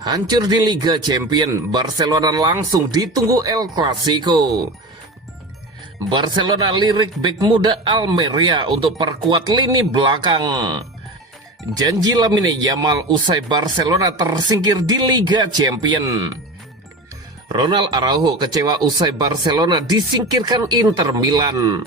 Hancur di Liga Champions, Barcelona langsung ditunggu El Clasico. Barcelona lirik bek muda Almeria untuk perkuat lini belakang. Janji Lamine Yamal usai Barcelona tersingkir di Liga Champions. Ronald Araujo kecewa usai Barcelona disingkirkan Inter Milan.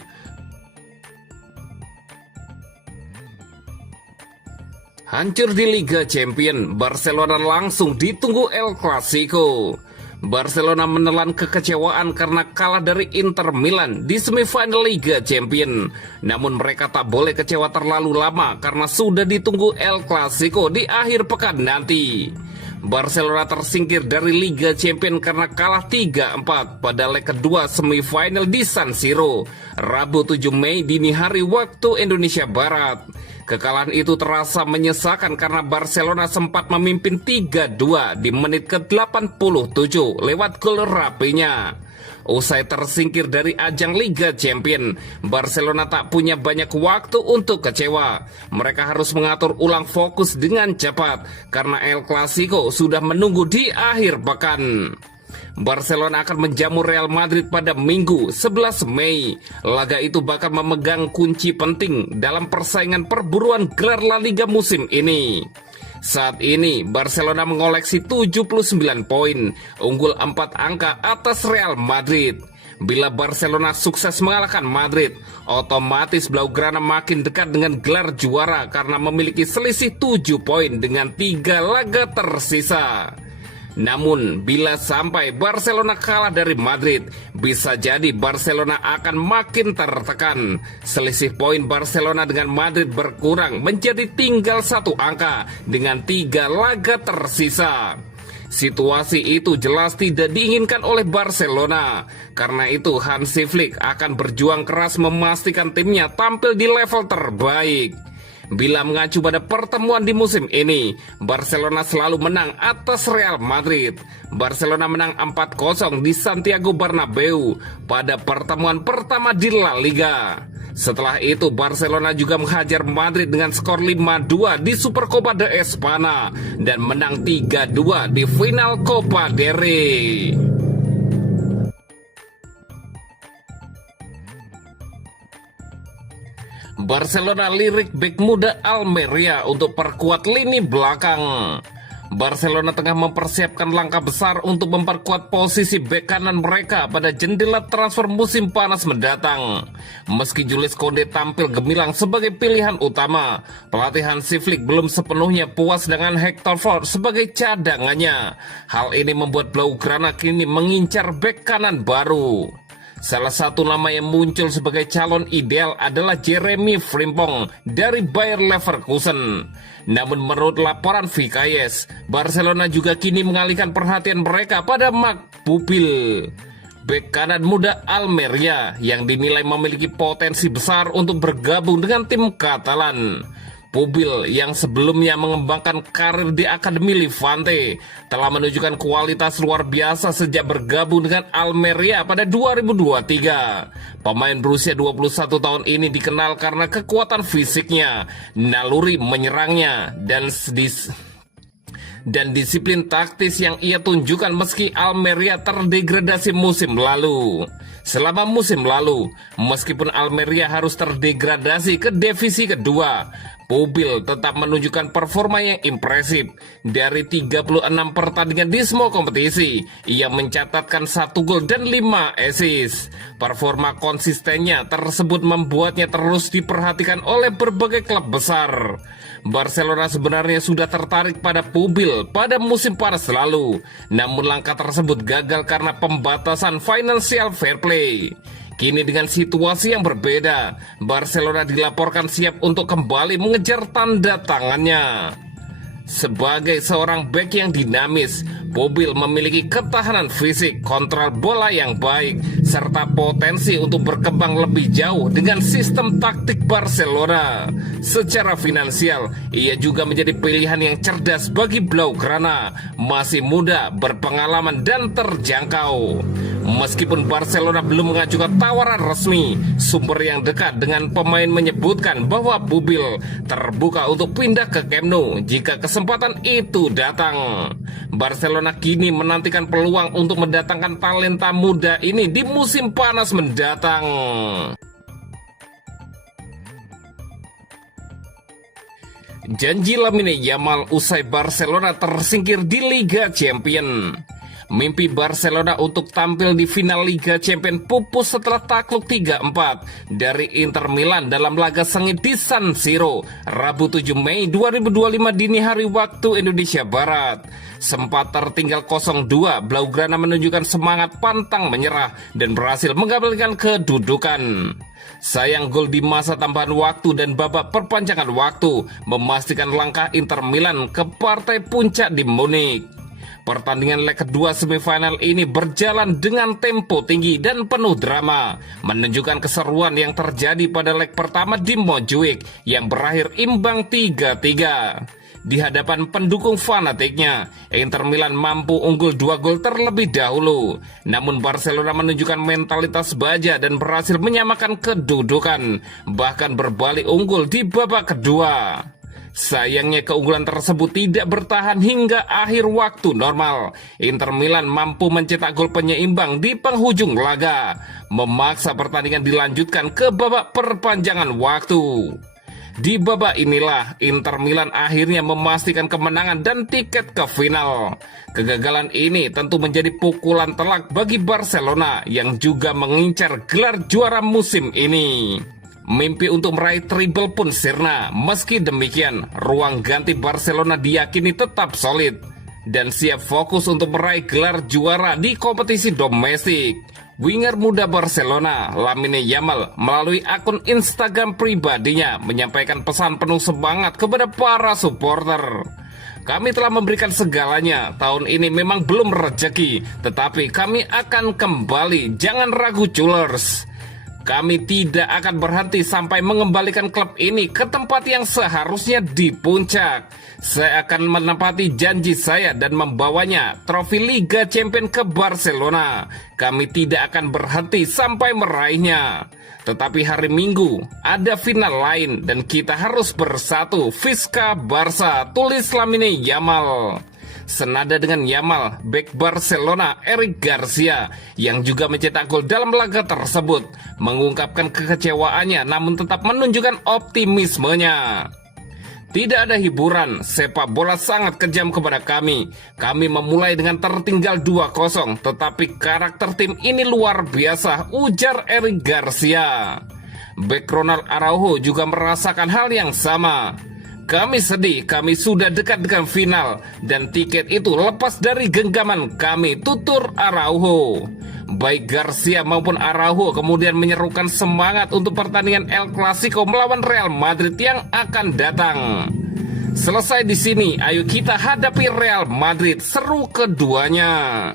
Hancur di Liga Champions, Barcelona langsung ditunggu El Clasico. Barcelona menelan kekecewaan karena kalah dari Inter Milan di semifinal Liga Champions. Namun mereka tak boleh kecewa terlalu lama karena sudah ditunggu El Clasico di akhir pekan nanti. Barcelona tersingkir dari Liga Champions karena kalah 3-4 pada leg kedua semifinal di San Siro, Rabu 7 Mei dini hari waktu Indonesia Barat. Kekalahan itu terasa menyesakan karena Barcelona sempat memimpin 3-2 di menit ke-87 lewat gol rapinya. Usai tersingkir dari ajang Liga Champions, Barcelona tak punya banyak waktu untuk kecewa. Mereka harus mengatur ulang fokus dengan cepat karena El Clasico sudah menunggu di akhir pekan. Barcelona akan menjamu Real Madrid pada Minggu 11 Mei. Laga itu bakal memegang kunci penting dalam persaingan perburuan gelar La Liga musim ini. Saat ini Barcelona mengoleksi 79 poin, unggul 4 angka atas Real Madrid. Bila Barcelona sukses mengalahkan Madrid, otomatis Blaugrana makin dekat dengan gelar juara karena memiliki selisih 7 poin dengan 3 laga tersisa. Namun, bila sampai Barcelona kalah dari Madrid, bisa jadi Barcelona akan makin tertekan. Selisih poin Barcelona dengan Madrid berkurang menjadi tinggal 1 angka dengan 3 laga tersisa. Situasi itu jelas tidak diinginkan oleh Barcelona. Karena itu Hansi Flick akan berjuang keras memastikan timnya tampil di level terbaik. Bila mengacu pada pertemuan di musim ini, Barcelona selalu menang atas Real Madrid. Barcelona menang 4-0 di Santiago Bernabeu pada pertemuan pertama di La Liga. Setelah itu Barcelona juga menghajar Madrid dengan skor 5-2 di Supercopa de Espanya dan menang 3-2 di final Copa del Rey. Barcelona lirik bek muda Almeria untuk perkuat lini belakang. Barcelona tengah mempersiapkan langkah besar untuk memperkuat posisi bek kanan mereka pada jendela transfer musim panas mendatang. Meski Jules Koundé tampil gemilang sebagai pilihan utama, pelatih Hansi Flick belum sepenuhnya puas dengan Hector Ford sebagai cadangannya. Hal ini membuat Blaugrana kini mengincar bek kanan baru. Salah satu nama yang muncul sebagai calon ideal adalah Jeremy Frimpong dari Bayer Leverkusen. Namun menurut laporan VKS, Barcelona juga kini mengalihkan perhatian mereka pada Marc Pubil, bek kanan muda Almeria yang dinilai memiliki potensi besar untuk bergabung dengan tim Katalan. Pubil yang sebelumnya mengembangkan karir di Akademi Levante telah menunjukkan kualitas luar biasa sejak bergabung dengan Almeria pada 2023. Pemain berusia 21 tahun ini dikenal karena kekuatan fisiknya, naluri menyerangnya, dan disiplin taktis yang ia tunjukkan meski Almeria terdegradasi musim lalu. Selama musim lalu, meskipun Almeria harus terdegradasi ke divisi kedua, Pubil tetap menunjukkan performa yang impresif. Dari 36 pertandingan di semua kompetisi, ia mencatatkan 1 gol dan 5 assist. Performa konsistennya tersebut membuatnya terus diperhatikan oleh berbagai klub besar. Barcelona sebenarnya sudah tertarik pada Pubil pada musim panas lalu, namun langkah tersebut gagal karena pembatasan financial fair play. Kini dengan situasi yang berbeda, Barcelona dilaporkan siap untuk kembali mengejar tanda tangannya. Sebagai seorang bek yang dinamis, Pubil memiliki ketahanan fisik, kontrol bola yang baik, serta potensi untuk berkembang lebih jauh dengan sistem taktik Barcelona. Secara finansial, ia juga menjadi pilihan yang cerdas bagi Blaugrana, masih muda, berpengalaman dan terjangkau. Meskipun Barcelona belum mengajukan tawaran resmi, sumber yang dekat dengan pemain menyebutkan bahwa Bubil terbuka untuk pindah ke Camp Nou jika kesempatan itu datang. Barcelona kini menantikan peluang untuk mendatangkan talenta muda ini di musim panas mendatang. Janji Lamine Yamal usai Barcelona tersingkir di Liga Champion. Mimpi Barcelona untuk tampil di final Liga Champion pupus setelah takluk 3-4 dari Inter Milan dalam laga sengit di San Siro, Rabu 7 Mei 2025 dini hari waktu Indonesia Barat. Sempat tertinggal 0-2, Blaugrana menunjukkan semangat pantang menyerah dan berhasil mengembalikan kedudukan. Sayang gol di masa tambahan waktu dan babak perpanjangan waktu memastikan langkah Inter Milan ke partai puncak di Munich. Pertandingan leg kedua semifinal ini berjalan dengan tempo tinggi dan penuh drama, menunjukkan keseruan yang terjadi pada leg pertama di Montjuic yang berakhir imbang 3-3. Di hadapan pendukung fanatiknya, Inter Milan mampu unggul 2 gol terlebih dahulu. Namun Barcelona menunjukkan mentalitas baja dan berhasil menyamakan kedudukan, bahkan berbalik unggul di babak kedua. Sayangnya keunggulan tersebut tidak bertahan hingga akhir waktu normal. Inter Milan mampu mencetak gol penyeimbang di penghujung laga, memaksa pertandingan dilanjutkan ke babak perpanjangan waktu. Di babak inilah Inter Milan akhirnya memastikan kemenangan dan tiket ke final. Kegagalan ini tentu menjadi pukulan telak bagi Barcelona yang juga mengincar gelar juara musim ini. Mimpi untuk meraih treble pun sirna. Meski demikian, ruang ganti Barcelona diyakini tetap solid dan siap fokus untuk meraih gelar juara di kompetisi domestik. Winger muda Barcelona, Lamine Yamal, melalui akun Instagram pribadinya menyampaikan pesan penuh semangat kepada para supporter. Kami telah memberikan segalanya, tahun ini memang belum rezeki, tetapi kami akan kembali, jangan ragu culers. Kami tidak akan berhenti sampai mengembalikan klub ini ke tempat yang seharusnya di puncak. Saya akan menepati janji saya dan membawanya trofi Liga Champion ke Barcelona. Kami tidak akan berhenti sampai meraihnya. Tetapi hari Minggu ada final lain dan kita harus bersatu. Visca Barca, tulis Lamine Yamal. Senada dengan Yamal, bek Barcelona Eric Garcia yang juga mencetak gol dalam laga tersebut mengungkapkan kekecewaannya namun tetap menunjukkan optimismenya. Tidak ada hiburan, sepak bola sangat kejam kepada kami. Kami memulai dengan tertinggal 2-0, tetapi karakter tim ini luar biasa, ujar Eric Garcia. Bek Ronald Araujo juga merasakan hal yang sama. Kami sedih, kami sudah dekat dengan final dan tiket itu lepas dari genggaman kami, tutur Araujo. Baik Garcia maupun Araujo kemudian menyerukan semangat untuk pertandingan El Clasico melawan Real Madrid yang akan datang. Selesai di sini, ayo kita hadapi Real Madrid, seru keduanya.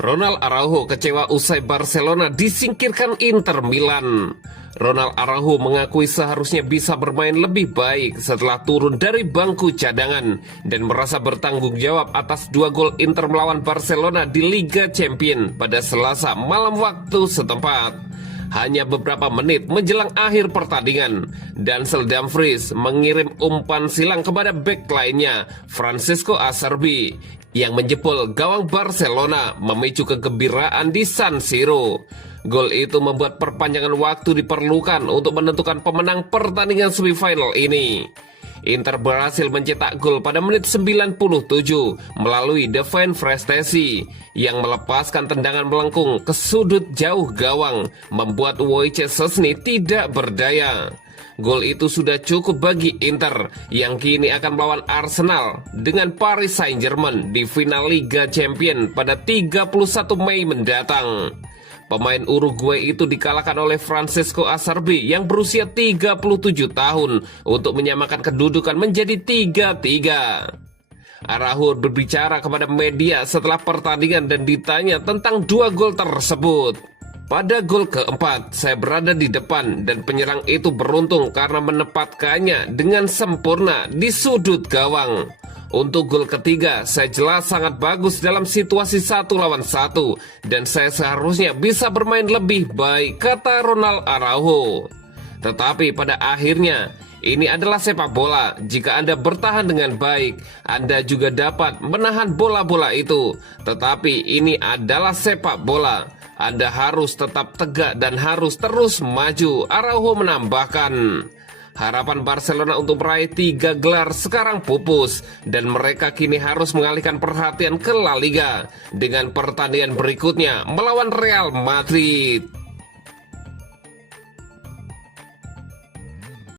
Ronald Araujo kecewa usai Barcelona disingkirkan Inter Milan. Ronald Araujo mengakui seharusnya bisa bermain lebih baik setelah turun dari bangku cadangan dan merasa bertanggung jawab atas 2 gol Inter melawan Barcelona di Liga Champion pada Selasa malam waktu setempat. Hanya beberapa menit menjelang akhir pertandingan, Denzel Dumfries mengirim umpan silang kepada bek lainnya, Francisco Acerbi, yang menjebol gawang Barcelona, memicu kegembiraan di San Siro. Gol itu membuat perpanjangan waktu diperlukan untuk menentukan pemenang pertandingan semifinal ini. Inter berhasil mencetak gol pada menit 97 melalui Devin Frestesi yang melepaskan tendangan melengkung ke sudut jauh gawang, membuat Wojciech Szczęsny tidak berdaya. Gol itu sudah cukup bagi Inter yang kini akan melawan Arsenal dengan Paris Saint-Germain di final Liga Champion pada 31 Mei mendatang. Pemain Uruguay itu dikalahkan oleh Francisco Acerbi yang berusia 37 tahun untuk menyamakan kedudukan menjadi 3-3. Araujo berbicara kepada media setelah pertandingan dan ditanya tentang 2 gol tersebut. Pada gol keempat, saya berada di depan dan penyerang itu beruntung karena menempatkannya dengan sempurna di sudut gawang. Untuk gol ketiga, saya jelas sangat bagus dalam situasi 1 lawan 1 dan saya seharusnya bisa bermain lebih baik, kata Ronald Araujo. Tetapi pada akhirnya, ini adalah sepak bola. Jika Anda bertahan dengan baik, Anda juga dapat menahan bola-bola itu. Tetapi ini adalah sepak bola. Anda harus tetap tegak dan harus terus maju, Araujo menambahkan. Harapan Barcelona untuk meraih 3 gelar sekarang pupus dan mereka kini harus mengalihkan perhatian ke La Liga dengan pertandingan berikutnya melawan Real Madrid.